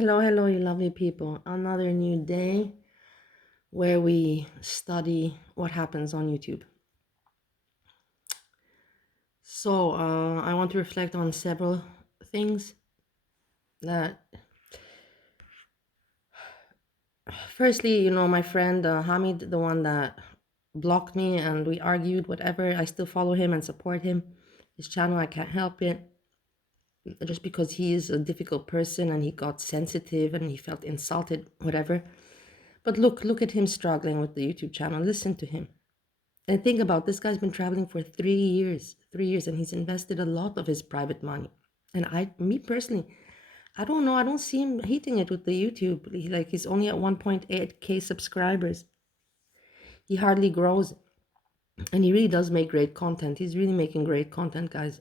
Hello, you lovely people. Another new day where we study what happens on YouTube. So, I want to reflect on several things that, firstly, my friend Hamid, the one that blocked me and we argued, whatever, I still follow him and support him. His channel, I can't help it. Just because he is a difficult person and he got sensitive and he felt insulted, whatever. But look at him struggling with the YouTube channel. Listen to him. And think about this guy's been traveling for 3 years, and he's invested a lot of his private money. And me personally, I don't know. I don't see him hitting it with the YouTube. He's only at 1.8K subscribers. He hardly grows, and he really does make great content. He's really making great content, guys.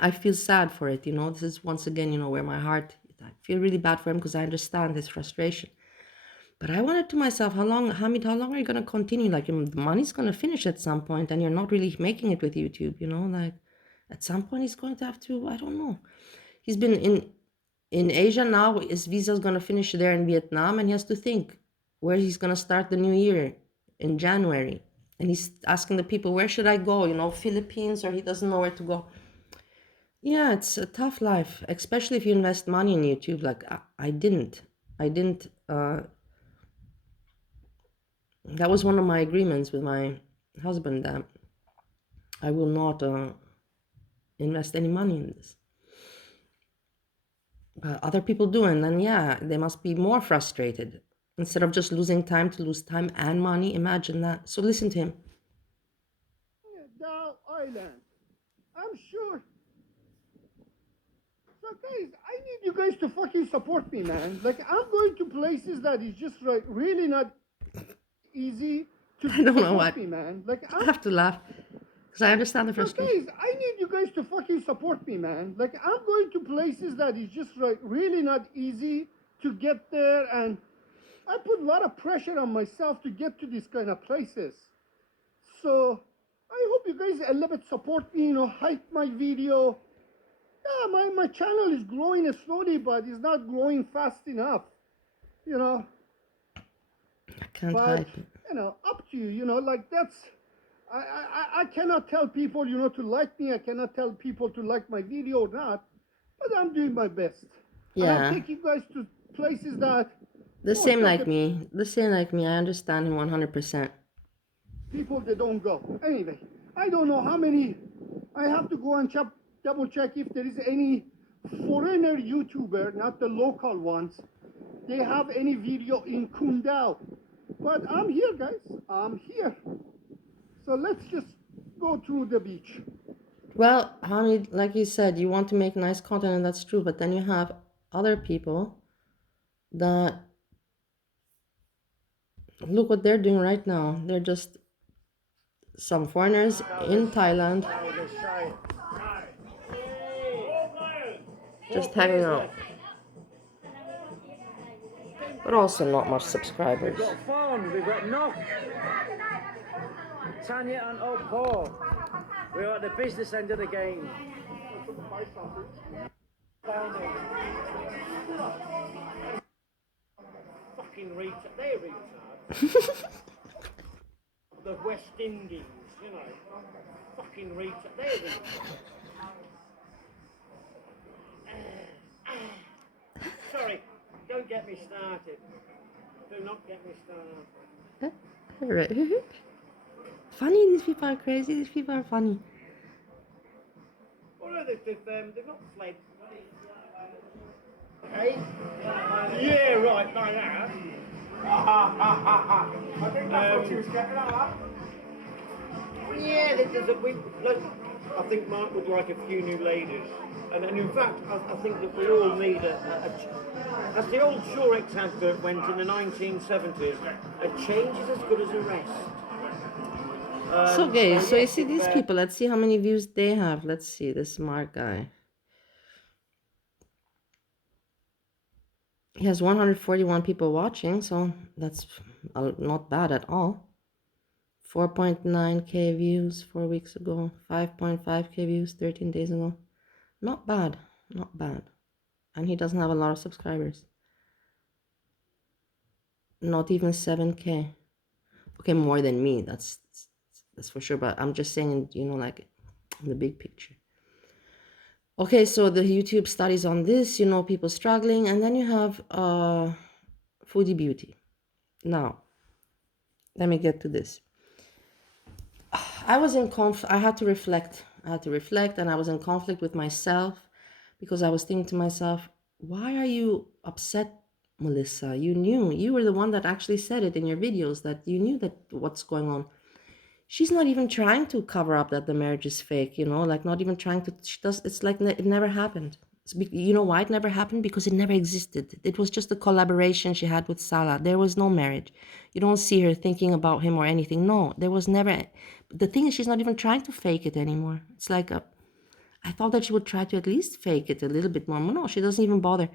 I feel sad for it. This is once again, where my heart. I feel really bad for him because I understand his frustration. But I wondered to myself, Hamid, how long are you going to continue? Like, the money's going to finish at some point and you're not really making it with YouTube, like at some point he's going to have to, I don't know. He's been in Asia now, his visa's going to finish there in Vietnam, and he has to think where he's going to start the new year in January. And he's asking the people, where should I go? Philippines, or he doesn't know where to go. Yeah, it's a tough life, especially if you invest money in YouTube. Like I didn't. That was one of my agreements with my husband, that I will not invest any money in this. But other people do, and then they must be more frustrated. Instead of just losing time, to lose time and money. Imagine that. So listen to him. Down Island. I'm sure. So guys, I need you guys to fucking support me, man. Like, I'm going to places that is just really not easy to I don't know support what. me, man. Like, I have to laugh because I understand the so frustration. guys, I need you guys to fucking support me, man. Like, I'm going to places that is just really not easy to get there, and I put a lot of pressure on myself to get to these kind of places. So I hope you guys a little bit support me, hype my video. Yeah, my channel is growing slowly, but it's not growing fast enough, I can't but hype it. up to you, like that's I cannot tell people, to like me. I cannot tell people to like my video or not, but I'm doing my best. And I'm Yeah, taking you guys to places that the most same of like the me. The same like me. I understand him 100%. people they don't go. Anyway, I don't know how many. I have to go and double check if there is any foreigner YouTuber, not the local ones. They have any video in Kundao. But I'm here, guys. I'm here. So let's just go to the beach. Well, Hamid, like you said, you want to make nice content, and that's true. But then you have other people that look what they're doing right now. They're just some foreigners in Thailand, just hanging out, but also not much subscribers. We've got Fawn, we've got Knock, Tanya and Old Paul. We're at the business end of the game. Fucking retard. They're retards. The West Indies, Fucking retard. They're retards. Sorry, don't get me started. Do not get me started. Right. Funny, these people are crazy. These people are funny. Well, no, they've not fled. Hey? Yeah, right, like that. I think that's what she was getting at, that. Yeah, there's I think Mark would like a few new ladies. And in fact, I think that we all need as the old Shorex advert went in the 1970s, a change is as good as a rest. So guys, so you yes, see these people, let's see how many views they have. Let's see, this smart guy. He has 141 people watching, so that's not bad at all. 4.9k views 4 weeks ago, 5.5k views 13 days ago. Not bad, not bad. And he doesn't have a lot of subscribers. Not even 7K. Okay, more than me, that's for sure, but I'm just saying, like in the big picture. Okay, so the YouTube studies on this, people struggling, and then you have Foodie Beauty. Now, let me get to this. I had to reflect. And I was in conflict with myself because I was thinking to myself, why are you upset, Melissa? You were the one that actually said it in your videos, that you knew that what's going on. She's not even trying to cover up that the marriage is fake, like not even trying to, she does, it's like it never happened. You know why it never happened? Because it never existed. It was just a collaboration she had with Salah. There was no marriage. You don't see her thinking about him or anything. No, there was never. The thing is, she's not even trying to fake it anymore. It's like I thought that she would try to at least fake it a little bit more. No, she doesn't even bother.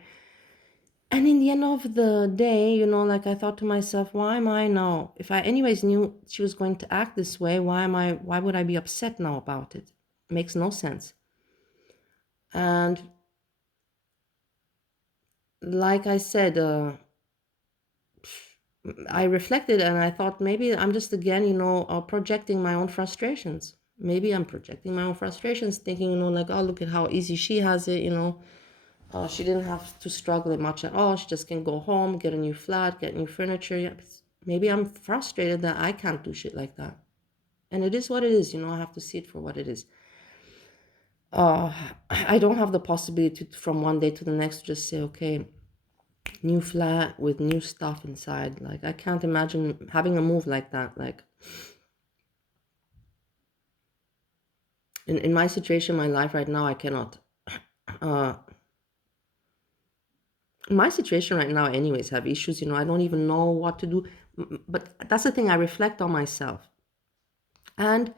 And in the end of the day, like I thought to myself, why am I now? If I anyways knew she was going to act this way, why would I be upset now about it? Makes no sense. And like I said, I reflected and I thought maybe I'm just again, projecting my own frustrations. Maybe I'm projecting my own frustrations, thinking, like, oh, look at how easy she has it, she didn't have to struggle much at all. She just can go home, get a new flat, get new furniture. Yeah, maybe I'm frustrated that I can't do shit like that. And it is what it is, I have to see it for what it is. I don't have the possibility from one day to the next to just say, okay, new flat with new stuff inside. Like, I can't imagine having a move like that. Like, in my situation, my life right now, I cannot. Uh, my situation right now, anyways, have issues. I don't even know what to do. But that's the thing. I reflect on myself, and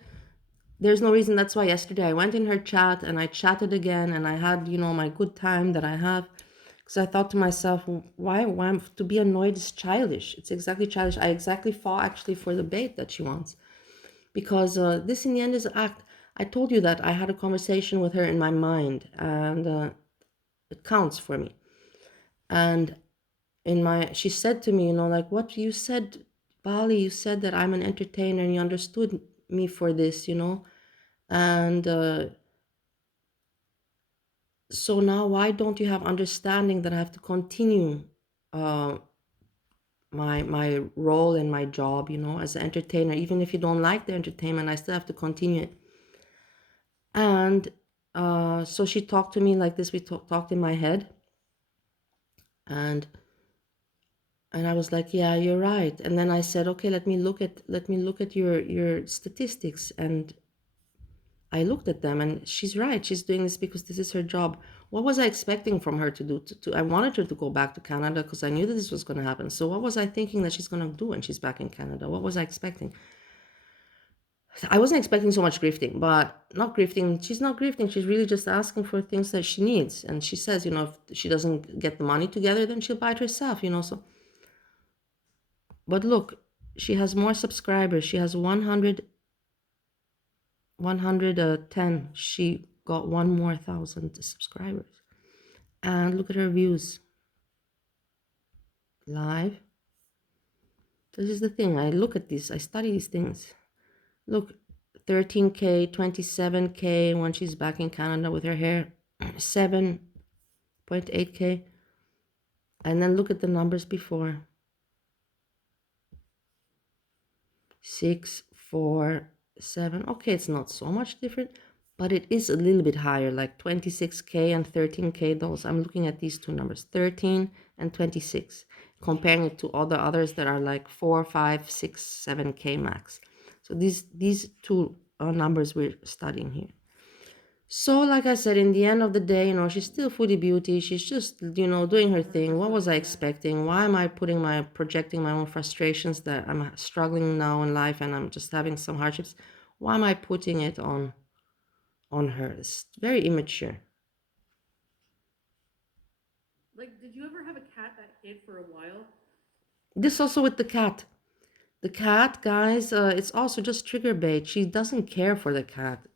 there's no reason. That's why yesterday I went in her chat and I chatted again, and I had my good time that I have, because I thought to myself, why to be annoyed is childish. It's exactly childish. I exactly fall actually for the bait that she wants, because this in the end is an act. I told you that I had a conversation with her in my mind, and it counts for me. And she said to me, like, what you said, Bali, you said that I'm an entertainer and you understood me for this, and so now why don't you have understanding that I have to continue uh, my role in my job, as an entertainer. Even if you don't like the entertainment, I still have to continue it. And so she talked to me like this. We talked in my head, and I was like, yeah, you're right. And then I said, okay, let me look at your statistics. And I looked at them, and she's right. She's doing this because this is her job. What was I expecting from her to do? I wanted her to go back to Canada because I knew that this was going to happen. So what was I thinking that she's going to do when she's back in Canada? What was I expecting? I wasn't expecting so much grifting, but not grifting. She's not grifting. She's really just asking for things that she needs. And she says, if she doesn't get the money together, then she'll buy it herself, So, but look, she has more subscribers. She has 110. She got one more 1,000 subscribers. And look at her views. Live. This is the thing. I look at this. I study these things. Look, 13K, 27K when she's back in Canada with her hair. 7.8K. And then look at the numbers before. 6, 4, 7. Okay, it's not so much different, but it is a little bit higher, like 26K and 13K. Those, I'm looking at these two numbers, 13 and 26, comparing it to all the others that are like 4, 5, 6, 7K max. So these two numbers we're studying here. So, like I said, in the end of the day, she's still Foodie Beauty. She's just, doing her thing. What was I expecting? Why am I projecting my own frustrations that I'm struggling now in life and I'm just having some hardships? Why am I putting it on her? It's very immature. Like, did you ever have a cat that hid for a while? This also with the cat. The cat, guys, it's also just trigger bait. She doesn't care for the cat.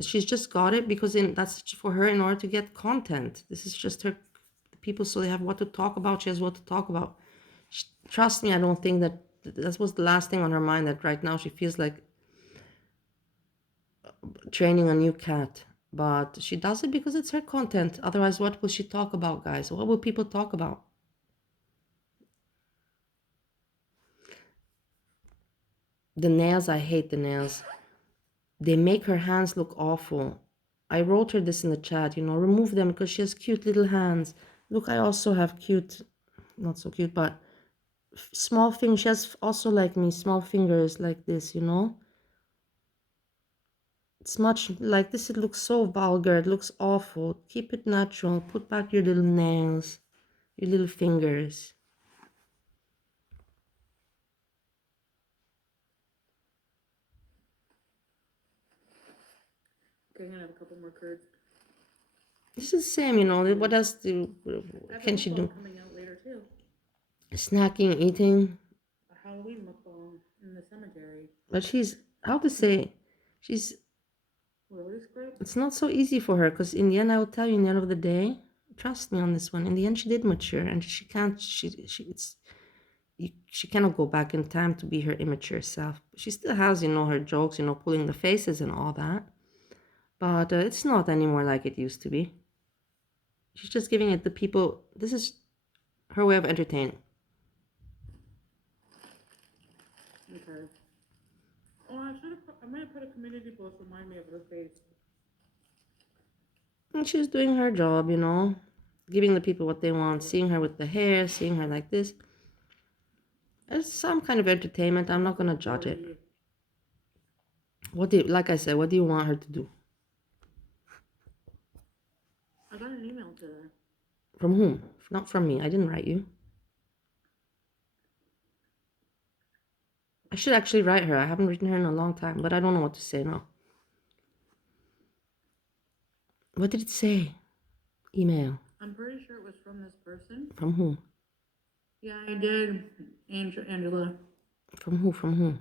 She's just got it because that's for her in order to get content. This is just her people, so they have what to talk about. She has what to talk about. Trust me, I don't think that was the last thing on her mind, that right now she feels like training a new cat. But she does it because it's her content. Otherwise, what will she talk about, guys? What will people talk about? The nails, I hate the nails. They make her hands look awful. I wrote her this in the chat, remove them because she has cute little hands. Look, I also have cute, not so cute, but small fingers. She has also, like me, small fingers like this, It's much like this. It looks so vulgar. It looks awful. Keep it natural. Put back your little nails, your little fingers. Okay, I'm gonna have a couple more curds. This is the same, What else can she do? Coming out later too. Snacking, eating. A Halloween mukbang in the cemetery. But she's, how to say, she's, Really script? it's not so easy for her, because in the end, I will tell you, in the end of the day, trust me on this one, in the end she did mature, and she can't, she cannot go back in time to be her immature self. She still has, her jokes, pulling the faces and all that, but it's not anymore like it used to be. She's just giving it the people. This is her way of entertaining. Okay. Oh, I might have put a community post remind me of her face. And she's doing her job, giving the people what they want, seeing her with the hair, seeing her like this. It's some kind of entertainment. I'm not gonna judge it. Like I said, what do you want her to do? I got an email today. From whom? Not from me. I didn't write you. I should actually write her. I haven't written her in a long time, but I don't know what to say now. What did it say? Email. I'm pretty sure it was from this person. From who? Yeah, I did. Angela. From who? From who?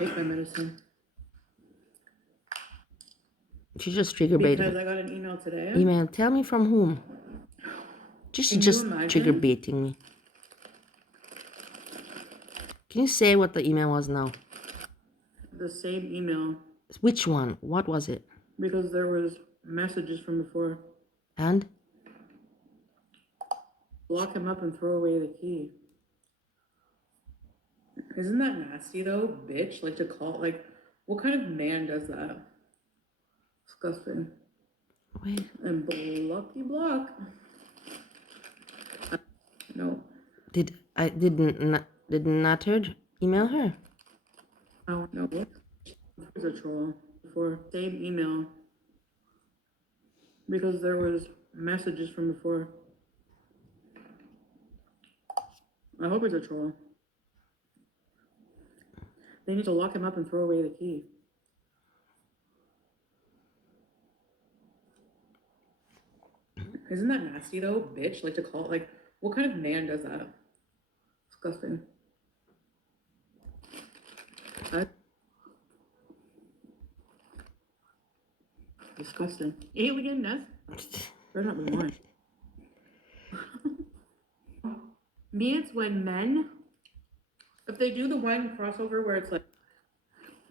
Take my medicine. She just trigger baited. Because I got an email today. Email. Tell me from whom. Just trigger baiting me. Can you say what the email was now? The same email. Which one? What was it? Because there was messages from before. And? Lock him up and throw away the key. Isn't that nasty though, bitch? Like to call, like, what kind of man does that? Disgusting. Wait. And block. No. Did Natter email her? Oh no. It's a troll. Before same email. Because there was messages from before. I hope it's a troll. They need to lock him up and throw away the key. Isn't that nasty though, bitch? Like to call, like, what kind of man does that? Disgusting. Disgusting. Alienness? Better not be mine. Me, it's when men, if they do the one crossover where it's like,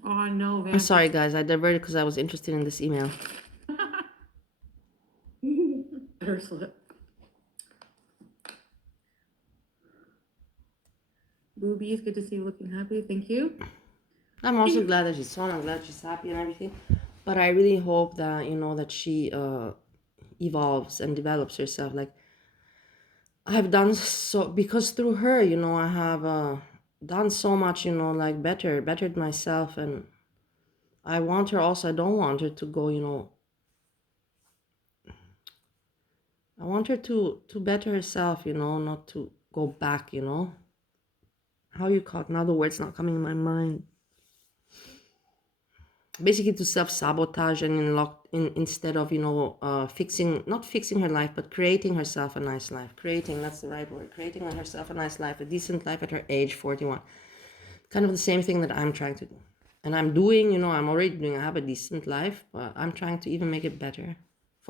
oh no, I'm sorry, guys. I diverted because I was interested in this email. Her slip. Boobies, good to see you looking happy. Thank you. I'm also glad that she's on. I'm glad she's happy and everything. But I really hope that, that she evolves and develops herself. Like, I've done so, because through her, I have done so much, like bettered myself. And I want her also, I don't want her to go, I want her to better herself, not to go back, How you call it? Now the word's not coming in my mind. Basically to self-sabotage and instead of, not fixing her life, but creating herself a nice life. That's the right word. Creating herself a nice life, a decent life at her age, 41. Kind of the same thing that I'm trying to do. And I'm doing, I'm already doing, I have a decent life, but I'm trying to even make it better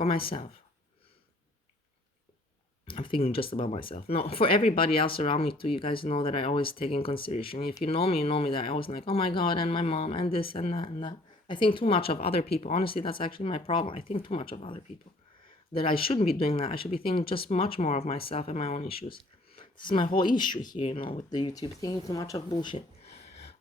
for myself. I'm thinking just about myself. No, for everybody else around me too. You guys know that I always take in consideration. If you know me that I always like, oh my God, and my mom, and this and that and that. I think too much of other people. Honestly, that's actually my problem. I think too much of other people. That I shouldn't be doing that. I should be thinking just much more of myself and my own issues. This is my whole issue here, with the YouTube, thinking too much of bullshit.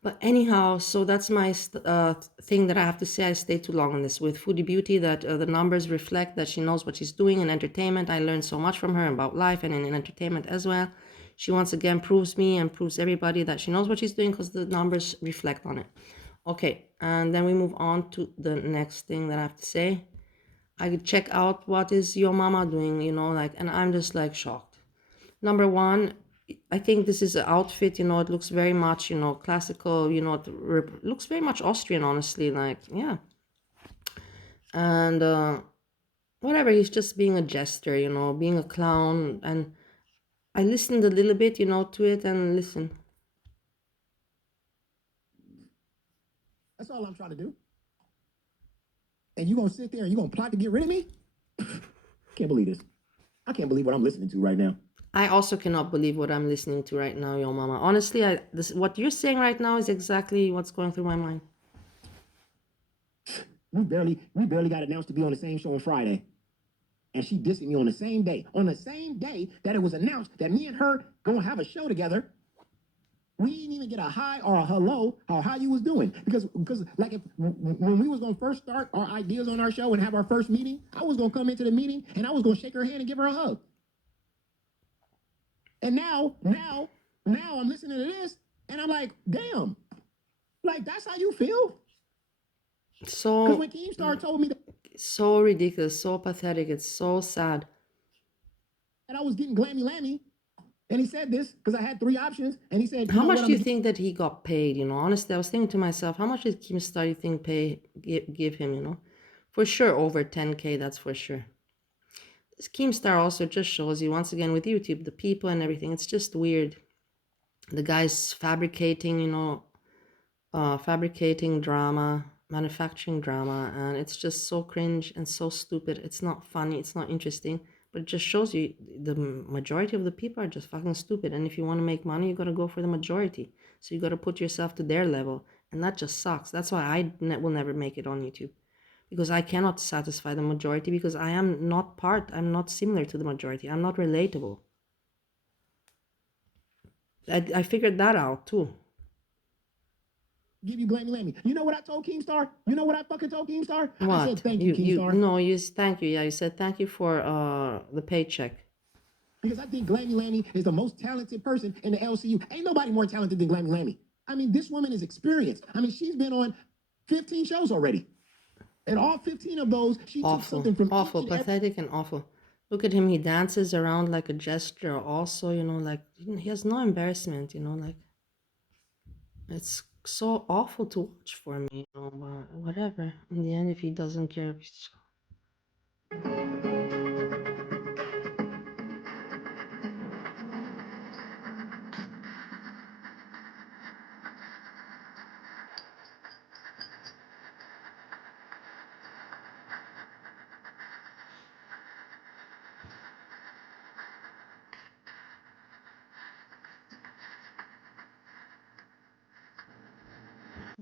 But anyhow, so that's my thing that I have to say. I stayed too long on this with Foodie Beauty, that the numbers reflect that she knows what she's doing in entertainment. I learned so much from her about life and in entertainment as well. She once again proves me and proves everybody that she knows what she's doing because the numbers reflect on it. Okay, and then we move on to the next thing that I have to say. I check out what is Yomama doing, and I'm just like shocked. Number one, I think this is an outfit, it looks very much, classical, it looks very much Austrian, honestly, yeah. And whatever, he's just being a jester, being a clown. And I listened a little bit, to it, and listen. That's all I'm trying to do. And you're going to sit there and you're going to plot to get rid of me? Can't believe this. I can't believe what I'm listening to right now. I also cannot believe what I'm listening to right now, Yomama. Honestly, what you're saying right now is exactly what's going through my mind. We barely got announced to be on the same show on Friday. And she dissing me on the same day that it was announced that me and her gonna have a show together. We didn't even get a hi or a hello or how you was doing. Because like when we was gonna first start our ideas on our show and have our first meeting, I was gonna come into the meeting and I was gonna shake her hand and give her a hug. And now I'm listening to this and I'm like, damn, like that's how you feel? So, because when Keemstar told me that so ridiculous, so pathetic, it's so sad. I was getting glammy, and he said this because I had 3 options, and he said, How much do you think that he got paid? Honestly, I was thinking to myself, how much did Keemstar you think give him? For sure over 10K, that's for sure. This Keemstar also just shows you once again with YouTube, the people and everything. It's just weird. The guy's fabricating, fabricating drama, manufacturing drama, and it's just so cringe and so stupid. It's not funny, it's not interesting, but it just shows you the majority of the people are just fucking stupid. And if you want to make money, you got to go for the majority. So you got to put yourself to their level, and that just sucks. That's why I will never make it on YouTube, because I cannot satisfy the majority, because I'm not similar to the majority. I'm not relatable. I figured that out too. give you glammy. You know what I told Keemstar? You know what I fucking told Keemstar? What? I said thank you, Keemstar. Thank you. Yeah, you said thank you for the paycheck. Because I think Glammy Lammy is the most talented person in the LCU. Ain't nobody more talented than Glammy Lammy. I mean, this woman is experienced. I mean, she's been on 15 shows already. And all 15 of those, she took something from awful, pathetic and awful. Look at him. He dances around like a jester also, like he has no embarrassment, like it's so awful to watch for me, but whatever. In the end, if he doesn't care,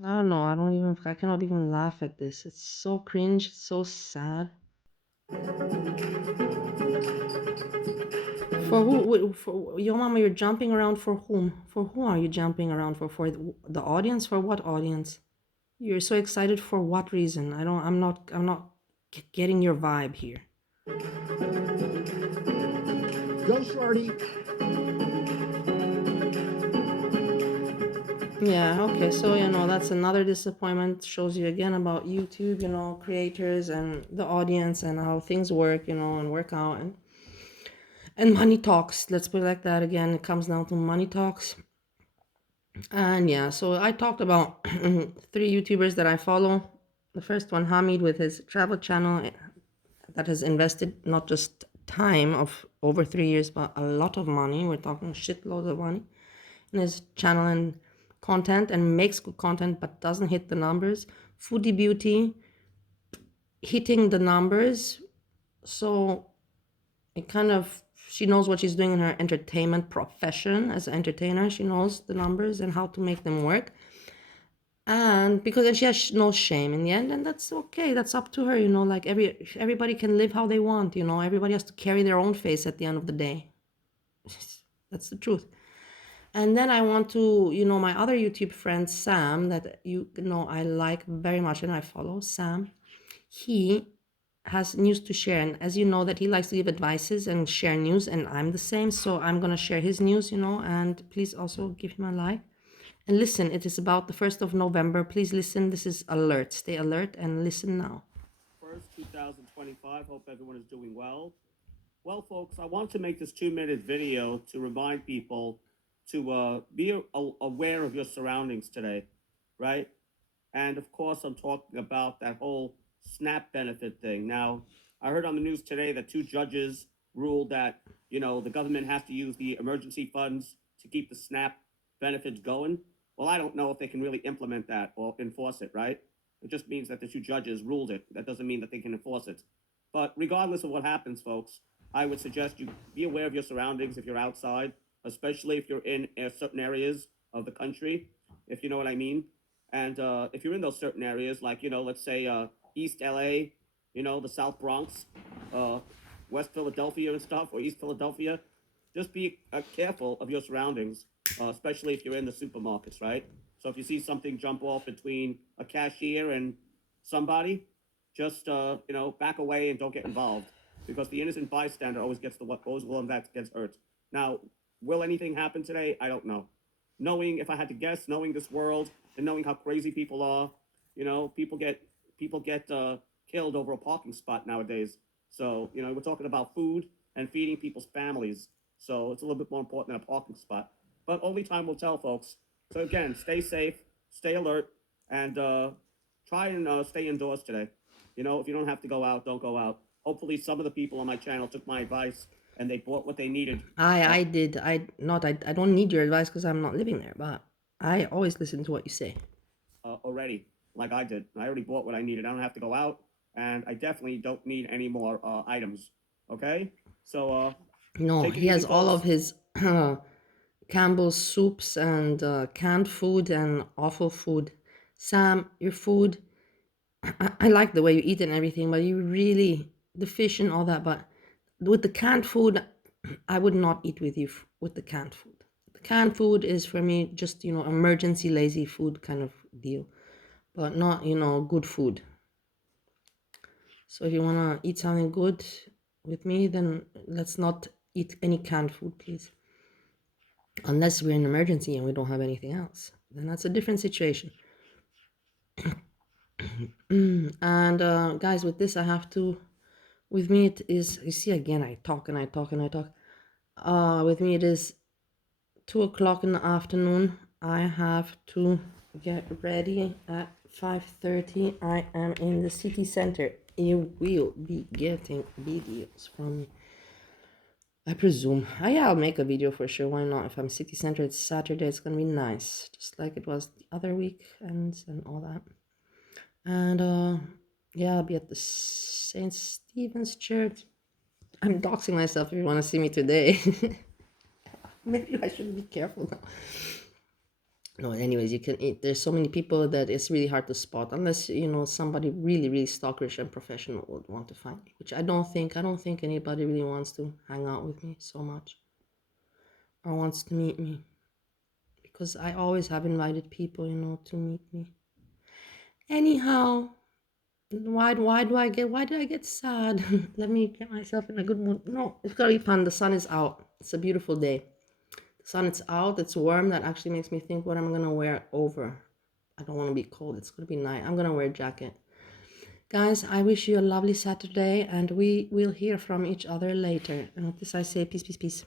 I don't know. I cannot even laugh at this. It's so cringe, so sad. For who? For Yomama, you're jumping around for whom? For who are you jumping around for? For the audience? For what audience? You're so excited for what reason? I'm not getting your vibe here. Go, shorty. Yeah, okay, so that's another disappointment. Shows you again about YouTube, creators and the audience and how things work, and work out, and money talks. Let's put it like that again. It comes down to money talks. And yeah, so I talked about 3 YouTubers that I follow. The first one, Hamid, with his travel channel that has invested not just time of over 3 years, but a lot of money. We're talking shitloads of money in his channel and content, and makes good content but doesn't hit the numbers. Foodie Beauty hitting the numbers So it kind of, she knows what she's doing in her entertainment profession as an entertainer. She knows the numbers and how to make them work. And because she has no shame in the end, and that's okay. That's up to her, like everybody can live how they want, everybody has to carry their own face at the end of the day. That's the truth. And then I want to, my other YouTube friend, Sam, that I like very much and I follow Sam. He has news to share. And as you know, that he likes to give advices and share news, and I'm the same. So I'm going to share his news, and please also give him a like. And listen, it is about the 1st of November. Please listen. This is alert. Stay alert and listen now. 1st, 2025. Hope everyone is doing well. Well, folks, I want to make this 2-minute video to remind people to be aware of your surroundings today, right? And of course, I'm talking about that whole SNAP benefit thing. Now, I heard on the news today that 2 judges ruled that, the government has to use the emergency funds to keep the SNAP benefits going. Well, I don't know if they can really implement that or enforce it, right? It just means that the 2 judges ruled it. That doesn't mean that they can enforce it. But regardless of what happens, folks, I would suggest you be aware of your surroundings if you're outside, especially if you're in certain areas of the country, if you know what I mean. And if you're in those certain areas, like, let's say East LA, the South Bronx, West Philadelphia and stuff, or East Philadelphia, just be careful of your surroundings, especially if you're in the supermarkets, right? So if you see something jump off between a cashier and somebody, just, back away and don't get involved, because the innocent bystander always gets the one that gets hurt. Now, will anything happen today? I don't know. Knowing, if I had to guess, knowing this world and knowing how crazy people are, people get killed over a parking spot nowadays. So, we're talking about food and feeding people's families. So it's a little bit more important than a parking spot. But only time will tell, folks. So again, stay safe, stay alert, and try and stay indoors today. If you don't have to go out, don't go out. Hopefully some of the people on my channel took my advice and they bought what they needed. I did. I don't need your advice because I'm not living there, but I always listen to what you say. Already, like I did. I already bought what I needed. I don't have to go out, and I definitely don't need any more items. Okay? So, No, take it he has easy, all folks. of his Campbell's soups and canned food and awful food. Sam, your food, I like the way you eat and everything, but you really, the fish and all that, but with the canned food, I would not eat with you with the canned food. The canned food is for me just, emergency lazy food kind of deal, but not, good food. So if you want to eat something good with me, then let's not eat any canned food, please. Unless we're in an emergency and we don't have anything else. Then that's a different situation. And guys, with this, with me it is, you see, again, I talk and I talk and I talk. With me it is 2 o'clock in the afternoon. I have to get ready at 5:30. I am in the city center. You will be getting videos from me, I presume. Yeah, I'll make a video for sure. Why not? If I'm city center, it's Saturday. It's gonna be nice, just like it was the other weekends and all that. And yeah, I'll be at the St. Stephen's Church. I'm doxing myself if you want to see me today. Maybe I should be careful now. No, anyways, you can eat. There's so many people that it's really hard to spot unless somebody really, really stalkerish and professional would want to find me, which I don't think. I don't think anybody really wants to hang out with me so much or wants to meet me, because I always have invited people, to meet me. Anyhow, why did I get sad? Let me get myself in a good mood. No, it's gonna be fun. The sun is out. It's a beautiful day. The sun is out. It's warm. That actually makes me think what I'm gonna wear over. I don't want to be cold. It's gonna be nice. I'm gonna wear a jacket. Guys, I wish you a lovely Saturday, and we will hear from each other later. And with this I say peace, peace, peace.